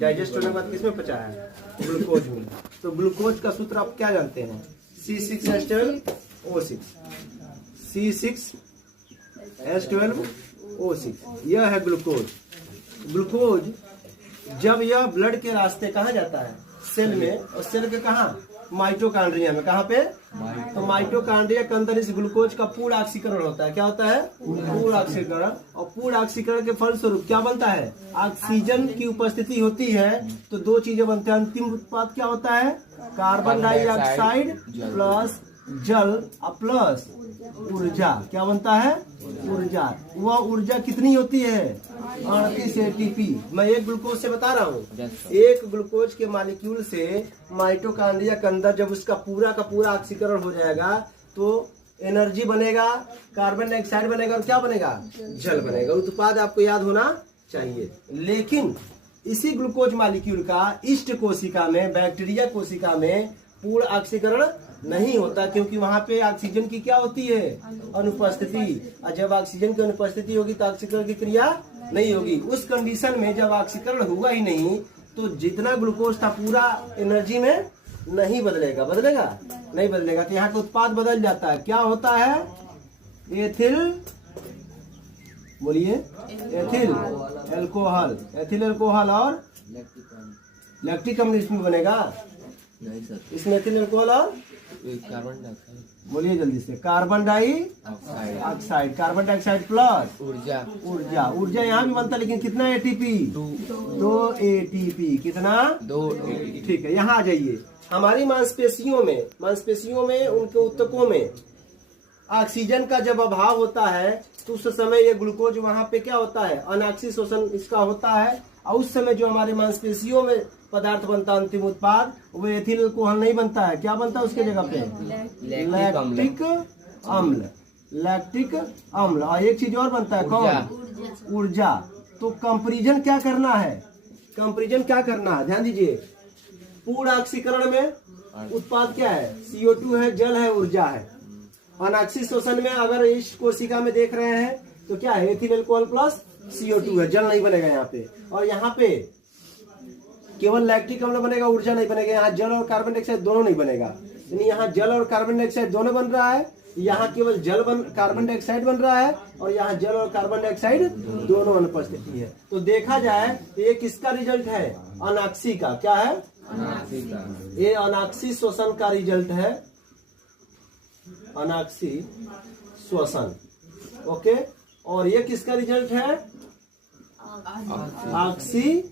Digest होने के बाद किसमें पचाया है? ग्लूकोज में। तो ग्लूकोज का सूत्र आप क्या जानते हैं? C6H12O6, C6H12O6, यह है ग्लूकोज। ग्लूकोज जब यह ब्लड के रास्ते कहाँ जाता है? सेल में, और सेल के कहाँ? माइटोकॉन्ड्रिया में। कहाँ पे? तो माइटोकॉन्ड्रिया के अंदर इस ग्लूकोज का पूर्ण ऑक्सीकरण होता है। क्या होता है? पूर्ण ऑक्सीकरण। और पूर्ण ऑक्सीकरण के फलस्वरूप क्या बनता है? ऑक्सीजन की उपस्थिति होती है तो दो चीजें बनते हैं। अंतिम उत्पाद क्या होता है? कार्बन डाइऑक्साइड प्लस जल प्लस ऊर्जा। क्या बनता है? ऊर्जा। वह ऊर्जा कितनी होती है? 38 ATP। मैं एक ग्लूकोज से बता रहा हूँ, एक ग्लूकोज के मॉलिक्यूल से माइटोकॉन्ड्रिया के अंदर जब उसका पूरा का पूरा ऑक्सीकरण हो जाएगा तो एनर्जी बनेगा, कार्बन डाइऑक्साइड बनेगा और क्या बनेगा? जल बनेगा। उत्पाद आपको याद होना चाहिए। लेकिन इसी ग्लूकोज मॉलिक्यूल का इष्ट कोशिका में, बैक्टीरिया कोशिका में पूर्ण ऑक्सीकरण नहीं होता, क्योंकि वहां पे ऑक्सीजन की क्या होती है? अनुपस्थिति। और जब ऑक्सीजन की अनुपस्थिति होगी तो ऑक्सीकरण की क्रिया नहीं होगी। उस कंडीशन में जब ऑक्सीकरण हुआ ही नहीं तो जितना ग्लूकोज था पूरा एनर्जी में नहीं बदलेगा। बदलेगा? नहीं बदलेगा। तो यहाँ का उत्पाद बदल जाता है। क्या होता है? एथिल, बोलिए, एथिल एल्कोहल। एथिल एल्कोहल और लैक्टिक अम्ल इसमें बनेगा? नहीं सर, इसमें एथिल एल्कोहल और कार्बन डाइऑक्साइड, बोलिए जल्दी से, carbon dioxide, carbon dioxide plus ऊर्जा। ऊर्जा। ऊर्जा यहाँ भी बनता है लेकिन कितना एटीपी? 2 ATP। कितना? 2 ATP। ठीक है, यहाँ आ जाइए। हमारी मांसपेशियों में उनके ऊतकों में ऑक्सीजन का जब अभाव होता है तो उस समय ये ग्लूकोज वहां पे क्या होता है? अनाक्सी शोषण इसका होता है। और उस समय जो हमारे मांसपेशियों में पदार्थ बनता है, अंतिम उत्पाद, वो एथिल अल्कोहल नहीं बनता है। क्या बनता है उसके जगह पे? लैक्टिक अम्ल। लैक्टिक अम्ल। और एक चीज और बनता है, कौन? ऊर्जा। तो कंपैरिजन क्या करना है? कंपैरिजन क्या करना है? ध्यान दीजिए। पूर्ण ऑक्सीकरण में उत्पाद क्या है? CO2 है, जल है, ऊर्जा है। अनाक्सी शोषण में अगर इस कोशिका में देख रहे हैं तो क्या है? एथिल अल्कोहल प्लस CO2 है, जल नहीं बनेगा यहाँ पे। और यहाँ पे केवल लैक्टिक अम्ल बनेगा, ऊर्जा नहीं बनेगा। यहाँ जल और कार्बन डाइऑक्साइड दोनों नहीं बनेगा। यानी यहाँ जल और कार्बन डाइऑक्साइड दोनों बन रहा है, यहाँ केवल कार्बन डाइऑक्साइड बन रहा है, और यहाँ जल और कार्बन डाइऑक्साइड दोनों अनुपस्थिति है। तो देखा जाए तो ये किसका रिजल्ट है? अनाक्सी का। क्या है? ये अनाक्सी शोषण का रिजल्ट है। अनाक्सी श्वसन। ओके। और ये किसका रिजल्ट है? ऑक्सी